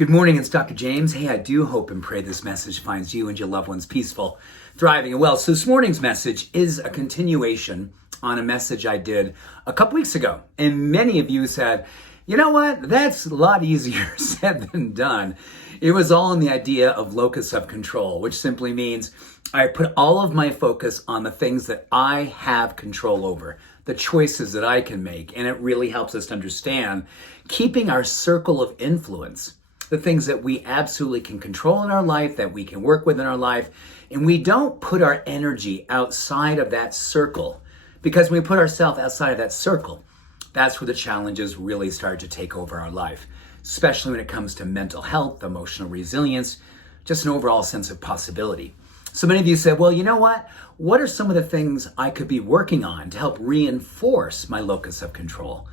Good morning, it's Dr. James. Hey, I do hope and pray this message finds you and your loved ones peaceful, thriving, and well. So this morning's message is a continuation on a message I did a couple weeks ago. And many of you said, you know what, that's a lot easier said than done. It was all in the idea of locus of control, which simply means I put all of my focus on the things that I have control over, the choices that I can make. And it really helps us to understand keeping our circle of influence, the things that we absolutely can control in our life, that we can work with in our life. And we don't put our energy outside of that circle, because when we put ourselves outside of that circle, that's where the challenges really start to take over our life, especially when it comes to mental health, emotional resilience, just an overall sense of possibility. So many of you said, well, you know what? What are some of the things I could be working on to help reinforce my locus of control?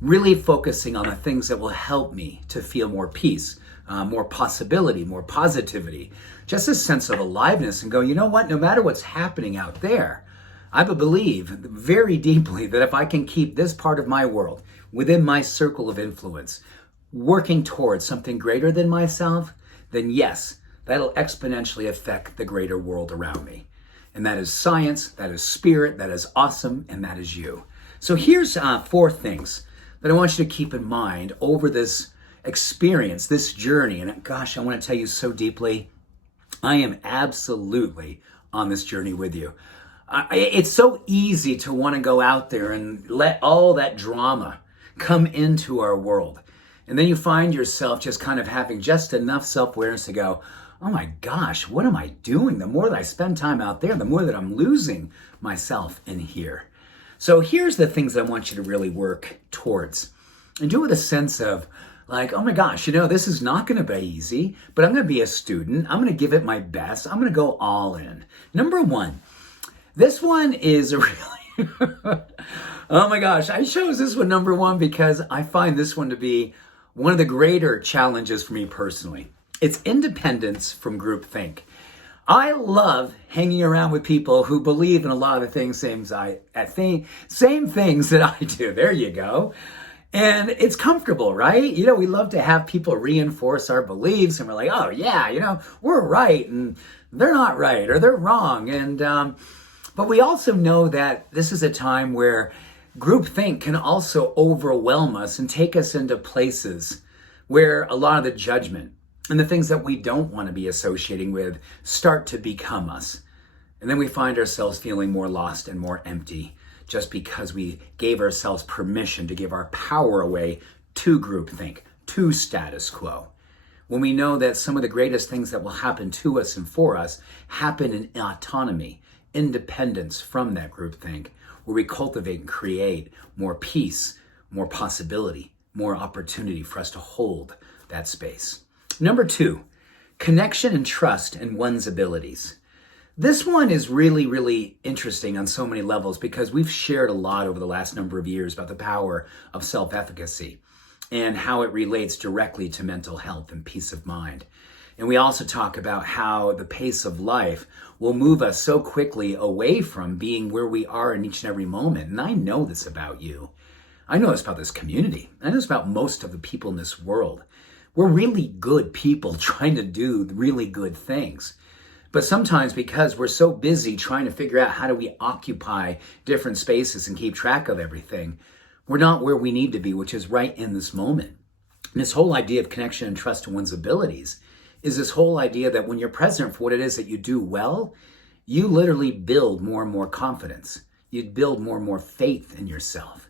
Really focusing on the things that will help me to feel more peace, more possibility, more positivity, just a sense of aliveness, and go, you know what? No matter what's happening out there, I believe very deeply that if I can keep this part of my world within my circle of influence, working towards something greater than myself, then yes, that'll exponentially affect the greater world around me. And that is science, that is spirit, that is awesome, and that is you. So here's 4 things that I want you to keep in mind over this experience, this journey. And gosh, I want to tell you so deeply, I am absolutely on this journey with you. It's so easy to want to go out there and let all that drama come into our world. And then you find yourself just kind of having just enough self-awareness to go, oh my gosh, what am I doing? The more that I spend time out there, the more that I'm losing myself in here. So here's the things I want you to really work towards, and do it with a sense of like, oh my gosh, you know, this is not going to be easy, but I'm going to be a student. I'm going to give it my best. I'm going to go all in. Number 1, this one is a really, oh my gosh, I chose this one number 1 because I find this one to be one of the greater challenges for me personally. It's independence from groupthink. I love hanging around with people who believe in a lot of the things, same things that I do. There you go. And it's comfortable, right? You know, we love to have people reinforce our beliefs, and we're like, oh yeah, you know, we're right and they're not right, or they're wrong. And but we also know that this is a time where groupthink can also overwhelm us and take us into places where a lot of the judgment and the things that we don't want to be associating with start to become us. And then we find ourselves feeling more lost and more empty just because we gave ourselves permission to give our power away to groupthink, to status quo. When we know that some of the greatest things that will happen to us and for us happen in autonomy, independence from that groupthink, where we cultivate and create more peace, more possibility, more opportunity for us to hold that space. Number 2, connection and trust in one's abilities. This one is really, really interesting on so many levels because we've shared a lot over the last number of years about the power of self-efficacy and how it relates directly to mental health and peace of mind. And we also talk about how the pace of life will move us so quickly away from being where we are in each and every moment. And I know this about you. I know this about this community. I know this about most of the people in this world. We're really good people trying to do really good things. But sometimes because we're so busy trying to figure out how do we occupy different spaces and keep track of everything, we're not where we need to be, which is right in this moment. And this whole idea of connection and trust to one's abilities is this whole idea that when you're present for what it is that you do well, you literally build more and more confidence. You build more and more faith in yourself.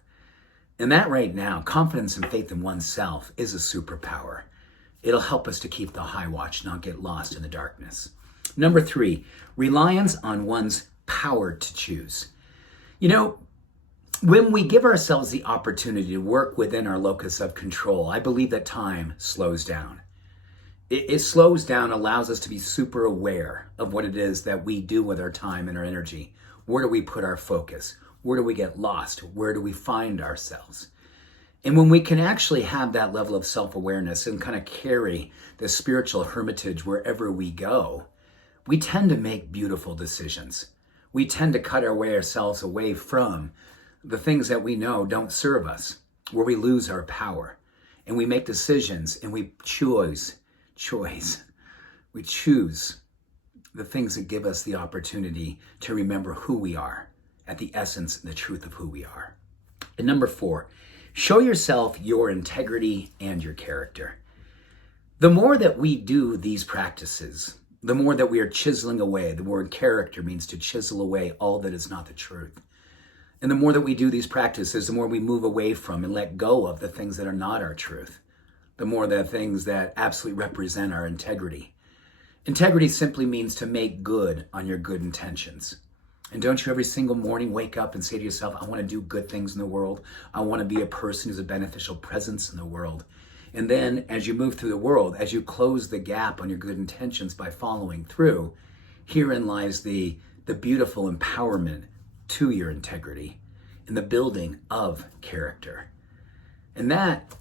And that right now, confidence and faith in oneself is a superpower. It'll help us to keep the high watch, not get lost in the darkness. Number 3, reliance on one's power to choose. You know, when we give ourselves the opportunity to work within our locus of control, I believe that time slows down. It slows down, allows us to be super aware of what it is that we do with our time and our energy. Where do we put our focus? Where do we get lost? Where do we find ourselves? And when we can actually have that level of self-awareness and kind of carry the spiritual hermitage wherever we go, we tend to make beautiful decisions. We tend to cut ourselves away from the things that we know don't serve us, where we lose our power. and we make decisions, and we choose. We choose the things that give us the opportunity to remember who we are at the essence and the truth of who we are. And number 4, show yourself your integrity and your character. The more that we do these practices, the more that we are chiseling away. The word character means to chisel away all that is not the truth. And the more that we do these practices, the more we move away from and let go of the things that are not our truth. The more the things that absolutely represent our integrity. Integrity simply means to make good on your good intentions. And don't you every single morning wake up and say to yourself, I want to do good things in the world. I want to be a person who's a beneficial presence in the world. And then as you move through the world, as you close the gap on your good intentions by following through, herein lies the beautiful empowerment to your integrity and the building of character. And that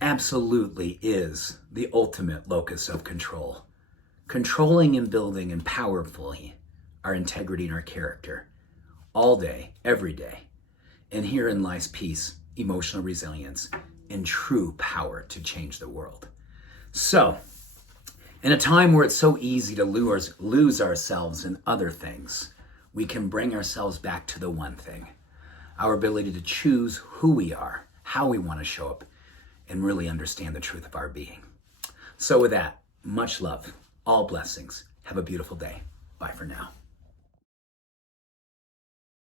absolutely is the ultimate locus of control. Controlling and building and powerfully our integrity and our character all day, every day. And herein lies peace, emotional resilience, and true power to change the world. So, in a time where it's so easy to lose ourselves in other things, we can bring ourselves back to the one thing, our ability to choose who we are, how we want to show up, and really understand the truth of our being. So with that, much love, all blessings. Have a beautiful day. Bye for now.